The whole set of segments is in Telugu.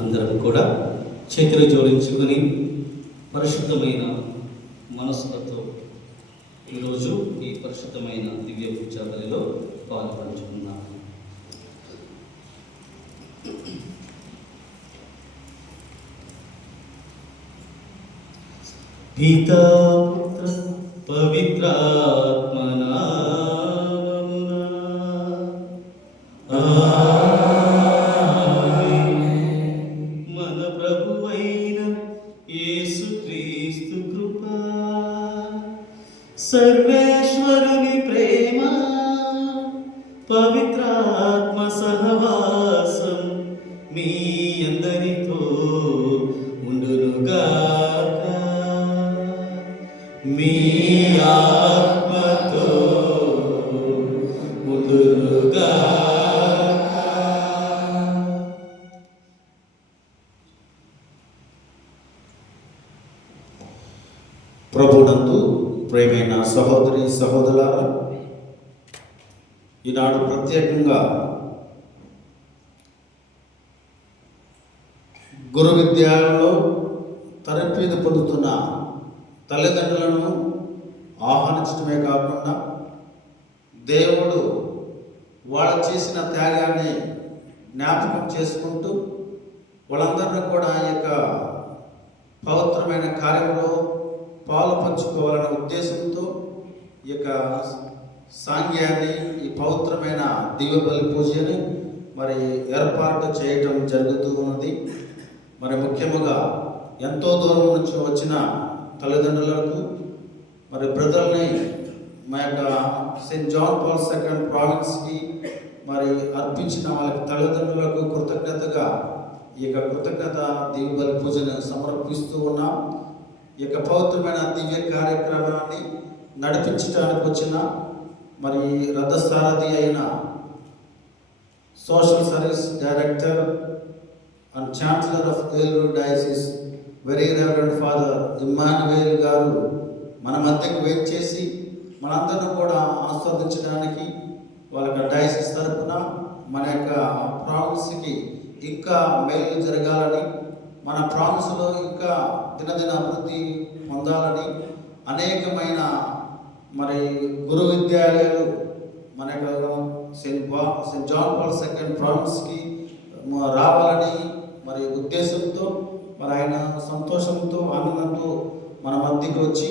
అందరం కూడా చేతులు జోడించుకొని పరిశుద్ధమైన మనసులతో ఈరోజు ఈ పరిశుద్ధమైన దివ్య పూజాబలిలో పాల్పంచుకున్నాం. పితా పుత్ర పవిత్రాత్మ నామమున మన ప్రభువైన యేసుక్రీస్తు కృప, సర్వేశ్వరుని ప్రేమ, పవిత్రాత్మ సహవాసం మీ అందరితో ఉండునుగాక. మీ ఆత్మతో ఉండునుగాక. ప్రభునందు ప్రియమైన సహోదరి సహోదరులారా, ఈనాడు ప్రత్యేకంగా గురు విద్యాలయంలో తరబేదు పొందుతున్న తల్లిదండ్రులను ఆహ్వానించడమే కాకుండా దేవుడు వాళ్ళు చేసిన త్యాగాన్ని జ్ఞాపకం చేసుకుంటూ వాళ్ళందరినీ కూడా ఈ యొక్క పవిత్రమైన కార్యంలో పాలు పంచుకోవాలనే ఉద్దేశంతో ఈ యొక్క సాంగ్యాన్ని, ఈ పవిత్రమైన దివ్య బలి పూజని మరి ఏర్పాటు చేయటం జరుగుతూ ఉన్నది. మరి ముఖ్యముగా ఎంతో దూరం నుంచి వచ్చిన తల్లిదండ్రులకు, మరి బ్రదర్ని మా యొక్క సెయింట్ జాన్ పాల్ II ప్రావిన్స్కి మరి అర్పించిన వాళ్ళకి తల్లిదండ్రులకు కృతజ్ఞతగా ఈ యొక్క కృతజ్ఞత దివ్య బలి పూజను సమర్పిస్తూ ఉన్నాం. ఈ యొక్క పవిత్రమైన దివ్య కార్యక్రమాన్ని నడిపించడానికి వచ్చిన మరి రథసారథి అయిన social service director and chancellor of Eluru diocese very reverend father Emmanuel గారు మన మధ్యకు వెయిట్ చేసి మనందరినీ కూడా ఆస్వాదించడానికి వాళ్ళ యొక్క డయాసిస్ తరఫున మన యొక్క ప్రావిన్స్కి ఇంకా మేలు జరగాలని, మన ప్రావిన్స్లో ఇంకా దినదిన అభివృద్ధి పొందాలని అనేకమైన మరి గురు విద్యాలయాలు మన యొక్క సెయింట్ జాన్ పాల్ II ప్రావిన్స్కి రావాలని మరి ఉద్దేశంతో మరి ఆయన సంతోషంతో ఆనందంతో మన మధ్యకి వచ్చి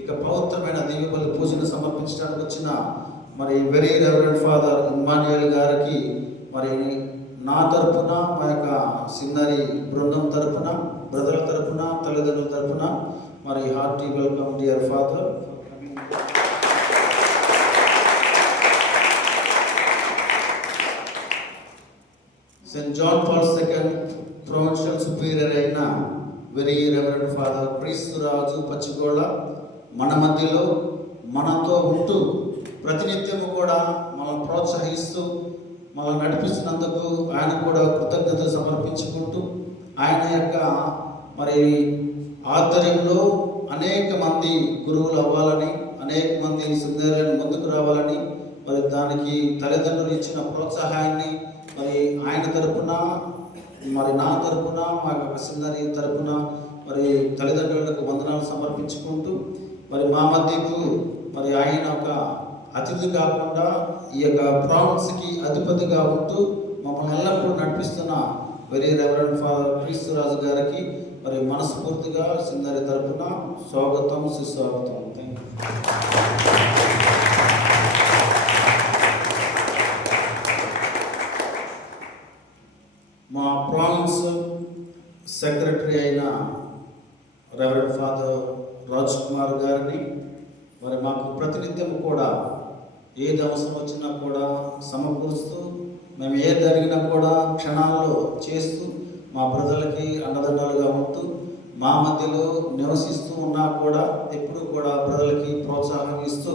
ఇక పవిత్రమైన దివ్య బలి పూజను సమర్పించడానికి వచ్చిన మరి వెరీ రెవరెండ్ ఫాదర్ ఇమ్మాన్యుయేల్ గారికి మరి నా తరపున, మా యొక్క సిన్నరి బృందం తరపున, బ్రదర్ల తరపున, తల్లిదండ్రుల తరపున మరి hearty welcome dear father. Saint John Paul second provincial superior అయిన very reverend father Kristuraju Pachigolla మన మధ్యలో మనతో ఉంటూ ప్రతినిత్యము కూడా మనల్ని ప్రోత్సహిస్తూ మనల్ని నడిపిస్తున్నందుకు ఆయన కూడా కృతజ్ఞతలు సమర్పించుకుంటూ ఆయన యొక్క మరి ఆధ్వర్యంలో అనేక మంది గురువులు అవ్వాలని, అనేక మంది సిద్ధులను ముందుకు రావాలని, మరి దానికి తల్లిదండ్రులు ఇచ్చిన ప్రోత్సాహాన్ని మరి ఆయన తరపున, మరి నా తరపున, మా యొక్క సిన్నరి తరపున మరి తల్లిదండ్రులకు వందనాలు సమర్పించుకుంటూ మరి మా మధ్యకు మరి ఆయన ఒక అతిథి కాకుండా ఈ యొక్క ప్రావిన్స్కి అధిపతిగా ఉంటూ మమ్మల్ని ఎల్లప్పుడూ నడిపిస్తున్న వెరీ రెవరెండ్ ఫాదర్ క్రీస్తురాజు గారికి మరి మనస్ఫూర్తిగా సిన్నరి తరపున స్వాగతం, సుస్వాగతం. Thank you. మా ప్రావిన్స్ సెక్రటరీ అయిన రెవరెండ్ ఫాదర్ రాజ్ కుమార్ గారిని మరి మాకు ప్రతినిత్యం కూడా ఏది అవసరం వచ్చినా కూడా సమకూరుస్తూ, మేము ఏది అడిగినా కూడా క్షణాల్లో చేస్తూ, మా ప్రజలకి అండదండలుగా ఉంటూ, మా మధ్యలో నివసిస్తూ ఉన్నా కూడా ఎప్పుడు కూడా ప్రజలకి ప్రోత్సాహం ఇస్తూ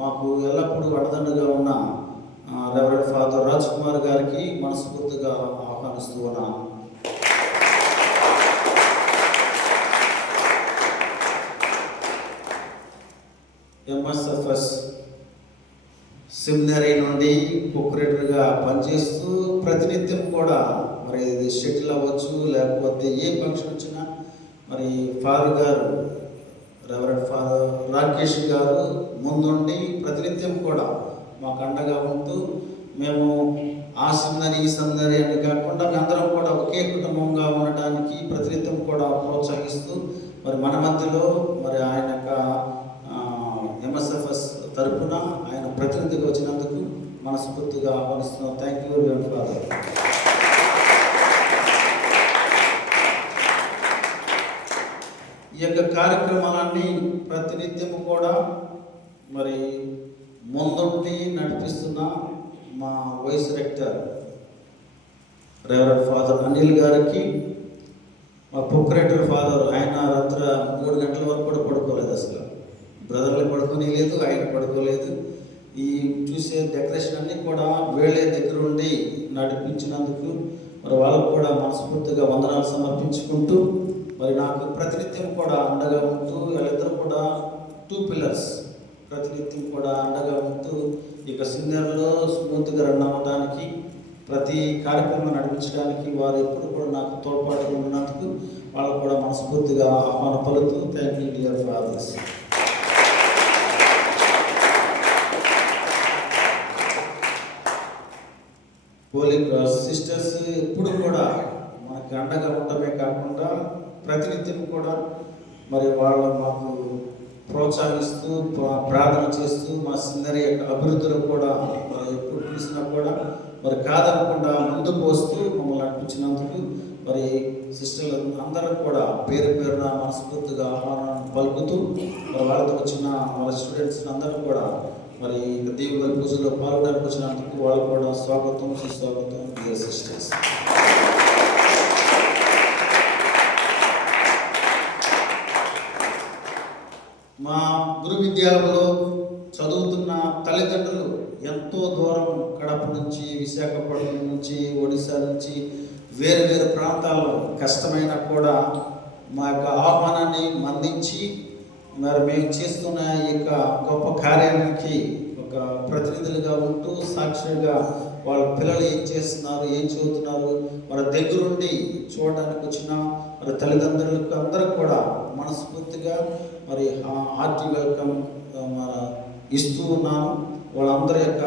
మాకు ఎల్లప్పుడూ అండదండగా ఉన్న రెవరెండ్ ఫాదర్ రాజ్ కుమార్ గారికి మనస్ఫూర్తిగా ఆహ్వానిస్తూ ఉన్నాను. ఎంఎస్ఎఫ్ఎస్ సెమినరీ నుండి ప్రొక్యురేటర్గా పనిచేస్తూ ప్రతినిత్యం కూడా మరి ఇది షటిల్ అవ్వచ్చు, లేకపోతే ఏ ఫంక్షన్ వచ్చినా మరి ఫాదర్ గారు రెవరెండ్ ఫాదర్ రాకేష్ గారు ముందుండి ప్రతినిత్యం కూడా మాకు అండగా ఉంటూ, మేము ఆ సెమినరీ ఈ సెమినరీ అని కాకుండా అందరం కూడా ఒకే కుటుంబంగా ఉండటానికి ప్రతినిత్యం కూడా ప్రోత్సహిస్తూ మరి మన మధ్యలో మరి ఆయన యొక్క ఎంఎస్ఎఫ్ఎస్ తరపున ఆయన ప్రతినిధిగా వచ్చినందుకు మనస్ఫూర్తిగా ఆహ్వానిస్తున్నాం. Thank you very much father. ఈ యొక్క కార్యక్రమాలన్నీ ప్రతినిత్యము కూడా మరి ముందుండి నడిపిస్తున్న మా vice rector reverend father Anil గారికి, మా ప్రొక్యురేటర్ ఫాదర్ ఆయన రాత్రి 3 గంటల వరకు కూడా పడుకోలేదు, అసలు బ్రదర్లు పడుకోలేదు, ఆయన పడుకోలేదు. ఈ చూసే డెకరేషన్ అన్నీ కూడా వేళే దగ్గర ఉండి నడిపించినందుకు మరి వాళ్ళకు కూడా మనస్ఫూర్తిగా వందనాలు సమర్పించుకుంటూ మరి నాకు ప్రతినిత్యం కూడా అండగా ఉంటూ, వీళ్ళిద్దరూ కూడా 2 పిల్లర్స్ ప్రతినిత్యం కూడా అండగా ఉంటూ ఇక సీనియర్లో స్మూత్గా రన్ అవ్వడానికి, ప్రతి కార్యక్రమం నడిపించడానికి వారు ఎప్పుడు కూడా నాకు తోడ్పాటుగా ఉన్నందుకు వాళ్ళకు కూడా మనస్ఫూర్తిగా ఆహ్వాన పలుతూ thank you dear fathers. Holy Cross sisters ఎప్పుడు కూడా మనకి అండగా ఉండటమే కాకుండా ప్రతినిత్యం కూడా మరి వాళ్ళు మాకు ప్రోత్సహిస్తూ ప్రార్థన చేస్తూ మా సిన్నరీ యొక్క అభివృద్ధిలో కూడా మరి ఎప్పుడు పిలిచినా కూడా మరి కాదనకుండా ముందుకు వస్తూ మమ్మల్ని నడిపించినందుకు మరి సిస్టర్లు అందరూ కూడా పేరు పేరున మనస్ఫూర్తిగా ఆహ్వానం పలుకుతూ మరి వాళ్ళతో వచ్చిన వాళ్ళ స్టూడెంట్స్ అందరూ కూడా మరి దేవుని పూజలో పాల్గొనడానికి వచ్చినందుకు వాళ్ళు కూడా స్వాగతం, సుస్వాగతం డియర్ సిస్టర్స్. మా గురు విద్యాలయంలో చదువుతున్న తల్లిదండ్రులు ఎంతో దూరం కడప నుంచి, విశాఖపట్నం నుంచి, ఒడిశా నుంచి వేరు వేరు ప్రాంతాల్లో కష్టమైనా కూడా మా యొక్క ఆహ్వానాన్ని మన్నించి మరి మేము చేస్తున్న ఈ యొక్క గొప్ప కార్యానికి ఒక ప్రతినిధులుగా ఉంటూ సాక్షిగా వాళ్ళ పిల్లలు ఏం చేస్తున్నారు, ఏం చదువుతున్నారు వాళ్ళ దగ్గరుండి చూడడానికి వచ్చిన మరి తల్లిదండ్రులకు అందరూ కూడా మనస్ఫూర్తిగా మరి హార్టీ వెల్కమ్ ఇస్తూ ఉన్నాను. వాళ్ళందరి యొక్క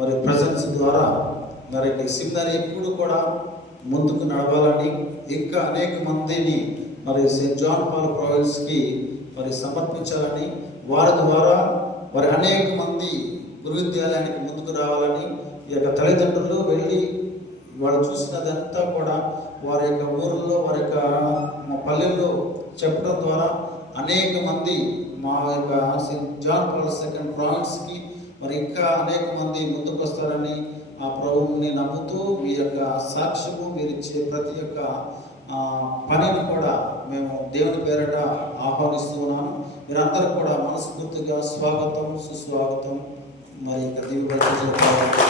మరి ప్రజెన్స్ ద్వారా మరి సెమినరీ ఎప్పుడు కూడా ముందుకు నడవాలని, ఇంకా అనేక మందిని మరి సెయింట్ జాన్ పాల్ ప్రావిన్స్కి మరి సమర్పించాలని, వారి ద్వారా మరి అనేక మంది గురు విద్యాలయానికి ముందుకు రావాలని ఈ యొక్క తల్లిదండ్రులు వెళ్ళి వాళ్ళు చూసినదంతా కూడా వారి యొక్క ఊర్లో, వారి యొక్క పల్లెల్లో చెప్పడం ద్వారా అనేక మంది మా యొక్క జాన్ పాల్ II ప్రావిన్స్కి మరి ఇంకా అనేక మంది ముందుకు వస్తారని ఆ ప్రభువుని నమ్ముతూ మీ యొక్క సాక్ష్యము, మీరు ఇచ్చే ప్రతి ఒక్క పనిని కూడా మేము దేవుని పేరట ఆహ్వానిస్తూ ఉన్నాము. మీరందరూ కూడా మనస్ఫూర్తిగా స్వాగతం, సుస్వాగతం. మరి ఇక దీవులు